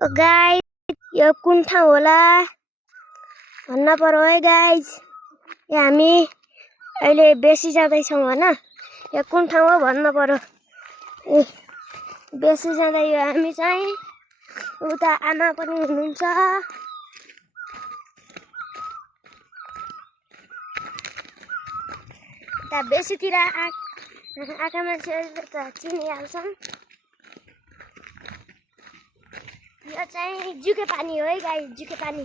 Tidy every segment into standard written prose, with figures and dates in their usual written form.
Guys यो कुन ठाउँ होला भन्न पर्यो है गाइज। यहाँ हामी अहिले बेसी जाँदैछौँ होइन। यो कुन ठाउँ हो भन्न पर्यो। बेसी जाँदै यो हामी चाहिँ उता आमा पनि हुनुहुन्छ। उता बेसीतिर आएका मान्छेहरूले त चिनिहाल्छन्। यो चाहिँ जुके पानी हो है गाइस, जुके पानी।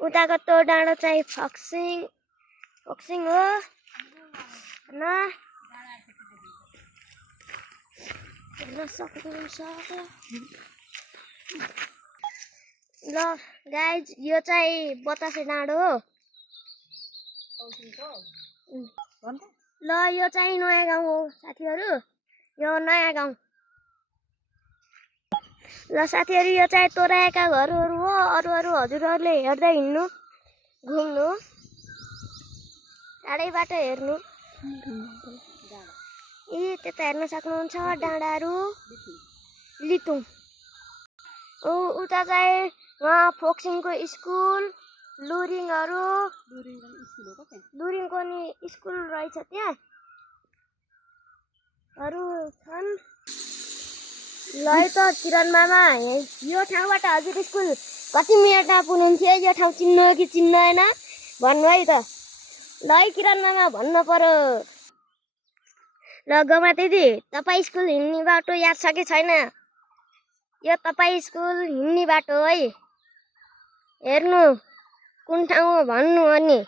उताको त्यो डाँडो चाहिँ फक्सिङ हो न। हेर्न सक्नुहुन्छ ल गाइज, यो चाहिँ बतासे डाँडो हो। ल यो चाहिँ नयाँ गाउँ हो साथीहरू, यो नयाँ गाउँ। ल साथीहरू, यो चाहिँ तोराएका घरहरू हो। अरू हजुरहरूले हेर्दै हिँड्नु, घुम्नु, टाढैबाट हेर्नु। त्यता हेर्न सक्नुहुन्छ डाँडाहरू, लितुङ। उता चाहिँ फोक्सिङको स्कुल, लुरिङहरू, लुरिङको नि स्कुल रहेछ त्यहाँ हरू छन्। ल है त किरण मामा, यो ठाउँबाट हजुर स्कुल कति मिनटमा पुग्नुहुन्थ्यो? यो ठाउँ चिन्नु कि चिन्दैन भन्नु है त। ल है किरण मामा भन्नु पर्यो। ल गमा दिदी, तपाईँ स्कुल हिँड्ने बाटो याद छ कि छैन? यो तपाईँ स्कुल हिँड्ने बाटो है, हेर्नु कुन ठाउँ हो भन्नु हो नि।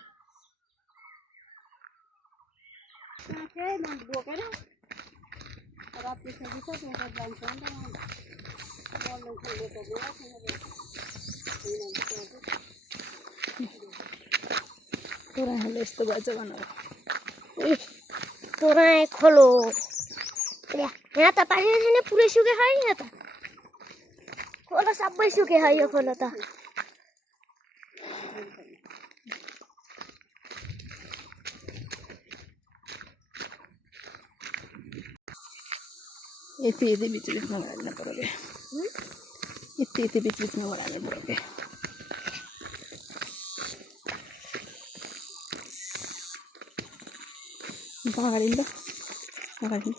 यस्तो भएछ तोराए खोलो। यहाँ त पानी छैन, पुरै सुके है। यहाँ त खोलो सबै सुके है। यो खोलो त यति बिचमा बढाल्नु पर्यो क्या। यति बिचमा बढाल्नु पर्यो क्या। अगाडि ल, अगाडि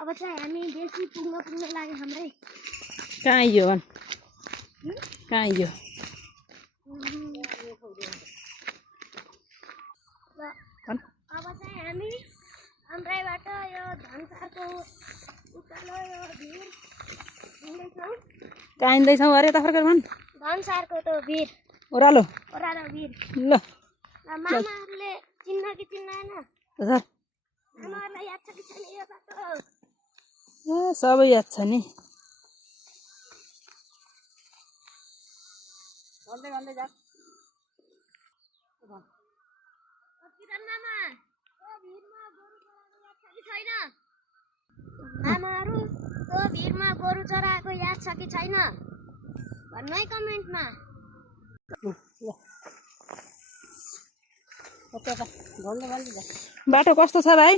अब चाहिँ हामी बेसी पुग्न लाग्यो हाम्रै। कहाँ यो भन्, कहाँ यो? अब चाहिँ हामी हाम्रैबाट यो धनसारको उकालो यो भिर हिँड्दैछौँ। कहाँ हिँड्दैछौँ अरे त फर्केर भन्? धनसारको त्यो भिर, ओह्रालो भिर। ल मामाहरूले चिन्न कि चिन्दैन? मामाहरूलाई याद छ कि छैन यो बाटो? सबै याद छ नि। भन्दै जा। किरण मामा, त्यो भिरमा गोरु चराएको याद छ कि छैन? मामाहरू, त्यो भिरमा गोरु चराएको याद छ कि छैन भन्नु है कमेन्टमा। बाटो कस्तो छ भाइ?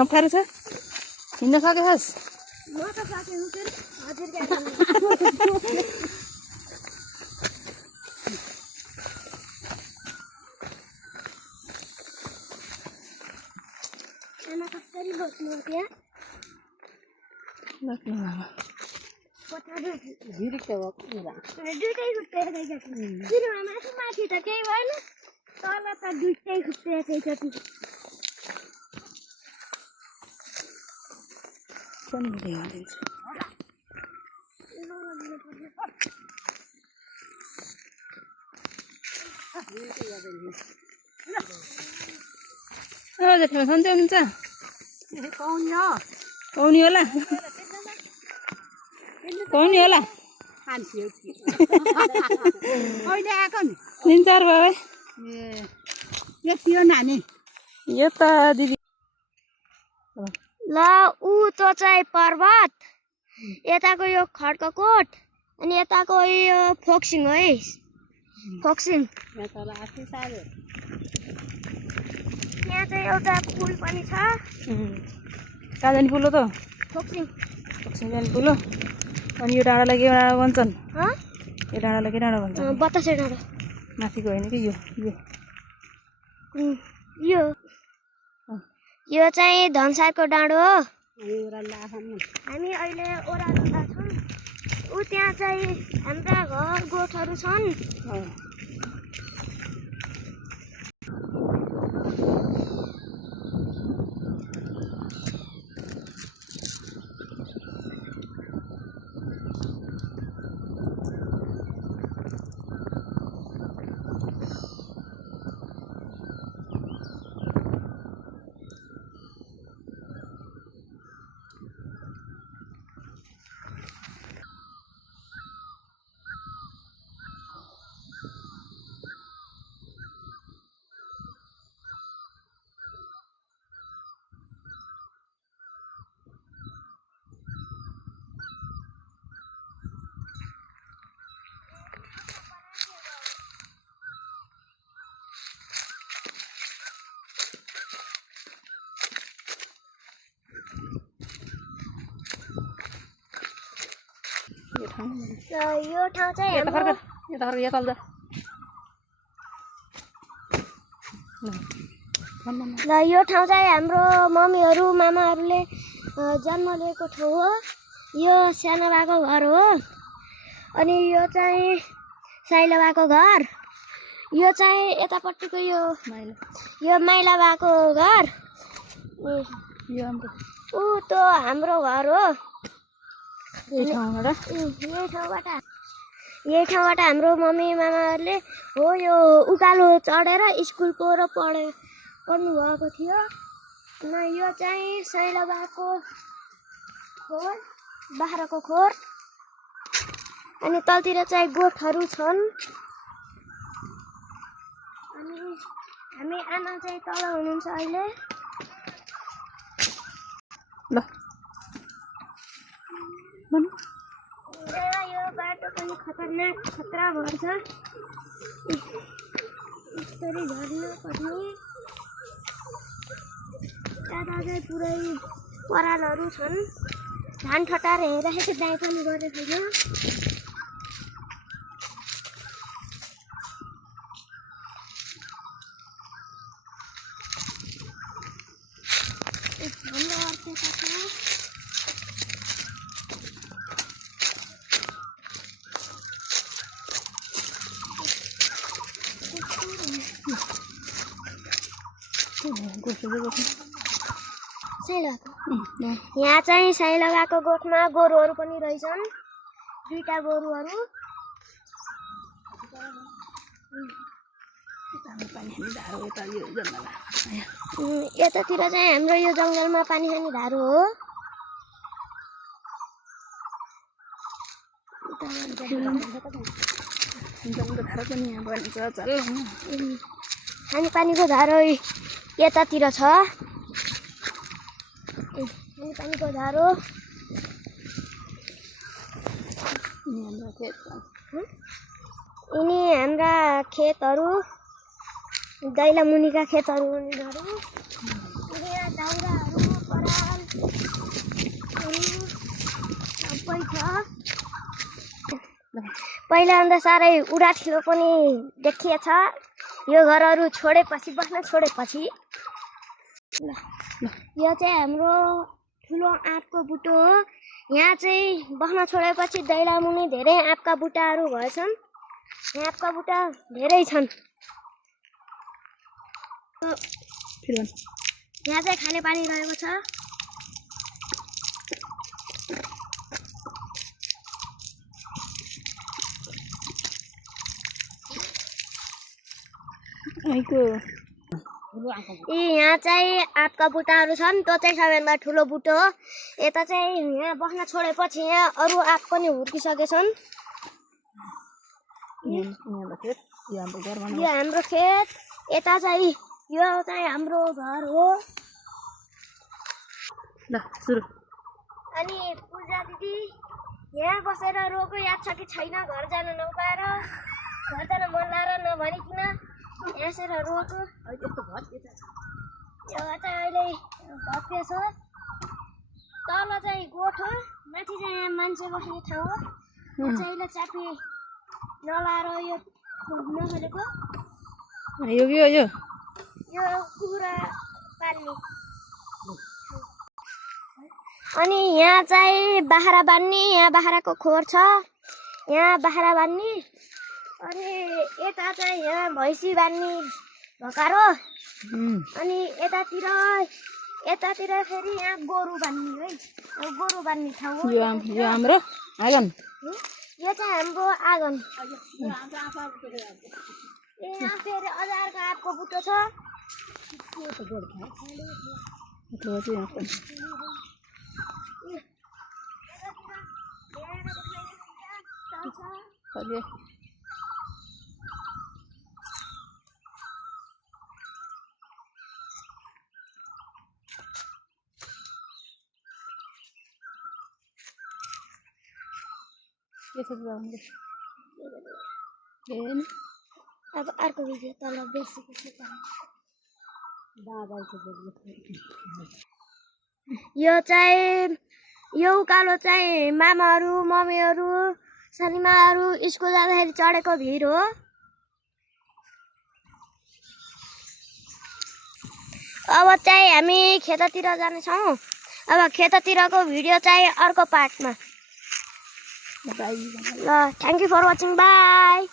अप्ठ्यारो छ? हिँड्न सकेछस्? म त सकेँ फेरि, हजुर क्या गर्नु। आमा कसरी बस्नु त्यहाँ? दुइटै खुट्टा एकैचोटि माथि त केही भएन, तल त दुइटै खुट्टा एकैचोटि। जेठा सन्चै हुनुहुन्छ? पाउनी होला। तिन चार भयो है यो त दिदी ल ऊ त्यो चाहिँ पर्वत यताको यो खड्काकोट अनि यताको यो फोक्सिङ हो है फोक्सिङ यहाँ चाहिँ एउटा पुल पनि छ कहाँ जाने पुल हो त फोक्सिङ जाने पुल हो अनि यो डाँडालाई के डाँडा भन्छन् हँ यो डाँडालाई के डाँडा भन्छन् बतासे डाँडा माथिको होइन कि यो यो यो चाहिँ धनसारको डाँडो हो हामी अहिले ओह्राल्दा छौँ ऊ त्यहाँ चाहिँ हाम्रा घर गोठहरू छन् यो ठाउँ चाहिँ हाम्रो ल यो ठाउँ चाहिँ हाम्रो मम्मीहरू मामाहरूले जन्म लिएको ठाउँ हो यो सानो बाको घर हो अनि यो चाहिँ साइला बाको घर यो चाहिँ यतापट्टिको यो माइला बाको घर ऊ त्यो हाम्रो घर हो यही ठाउँबाट हाम्रो मम्मी मामाहरूले हो यो उकालो चढेर स्कुल पढ्नु भएको थियो न यो चाहिँ शैलबाको खोर बाख्राको खोर अनि तलतिर चाहिँ गोठहरू छन् अनि हामी आमा चाहिँ तल हुनुहुन्छ अहिले यो बाटो पनि खतरनाक खतरा भर्छ यसरी झर्न पर्ने यता चाहिँ पुरै परालहरू छन् धान ठटाएर हेरिरहेको दाइ पनि गरेको छैन हाम्रो अर्को कथा यहाँ चाहिँ साइलगाको गोठमा गोरुहरू पनि रहेछन् दुईटा गोरुहरू यतातिर चाहिँ हाम्रो यो जङ्गलमा पानी खाने धारो हो खानेपानीको धारो यतातिर छ खानेपानीको धारो यिनी हाम्रा खेतहरू दैला मुनिका खेतहरू दाउराहरू पराल सबै छ पहिलाभन्दा साह्रै उडाठिलो पनि देखिएछ यो घरहरू छोडेपछि बस्न छोडेपछि यो चाहिँ हाम्रो ठुलो आँपको बुटो हो यहाँ चाहिँ बस्न छोडेपछि दैला मुनि धेरै आँपका बुट्टाहरू भएछन् यहाँ आँपका बुट्टा धेरै छन् यहाँ चाहिँ खानेपानी रहेको छ यहाँ चाहिँ आँपका बुट्टाहरू छन् त्यो चाहिँ सबैभन्दा ठुलो बुटो हो यता चाहिँ यहाँ बस्न छोडेपछि यहाँ अरू आँप पनि हुर्किसकेछन् यहाँ खेत यो हाम्रो घर यो हाम्रो खेत यता चाहिँ यो चाहिँ हाम्रो घर हो ल सुरु अनि पूजा दिदी यहाँ बसेर रोको याद छ कि छैन घर जान नपाएर घर जान मन लाएर नभनिकन यहाँ बसेर रोको यस्तो भत्के छ यो चाहिँ अहिले भत्के छ तल चाहिँ गोठ हो माथि चाहिँ यहाँ मान्छे बस्ने ठाउँ हो यहाँ चाहिँ अहिले चापी नलाएर यो नखोलेको यो कुखुरा पाल्ने अनि यहाँ चाहिँ बाख्रा बान्ने यहाँ बाख्राको खोर छ यहाँ बाख्रा बान्ने अनि यता चाहिँ यहाँ भैँसी बान्ने भकार हो अनि यतातिर फेरि यहाँ गोरु बान्ने है अब गोरु बान्ने ठाउँ हो यो हाम्रो आँगन यो चाहिँ हाम्रो आँगन यहाँ फेरि अजारको आँपको बुटो छ अब अर्को भिडियो तल बेसीको छ यो चाहिँ यो उकालो चाहिँ मामाहरू मम्मीहरू सानीमाहरू स्कुल जाँदाखेरि चढेको भिड हो अब चाहिँ हामी खेततिर जानेछौँ अब खेततिरको भिडियो चाहिँ अर्को पार्टमा ल thank you for watching by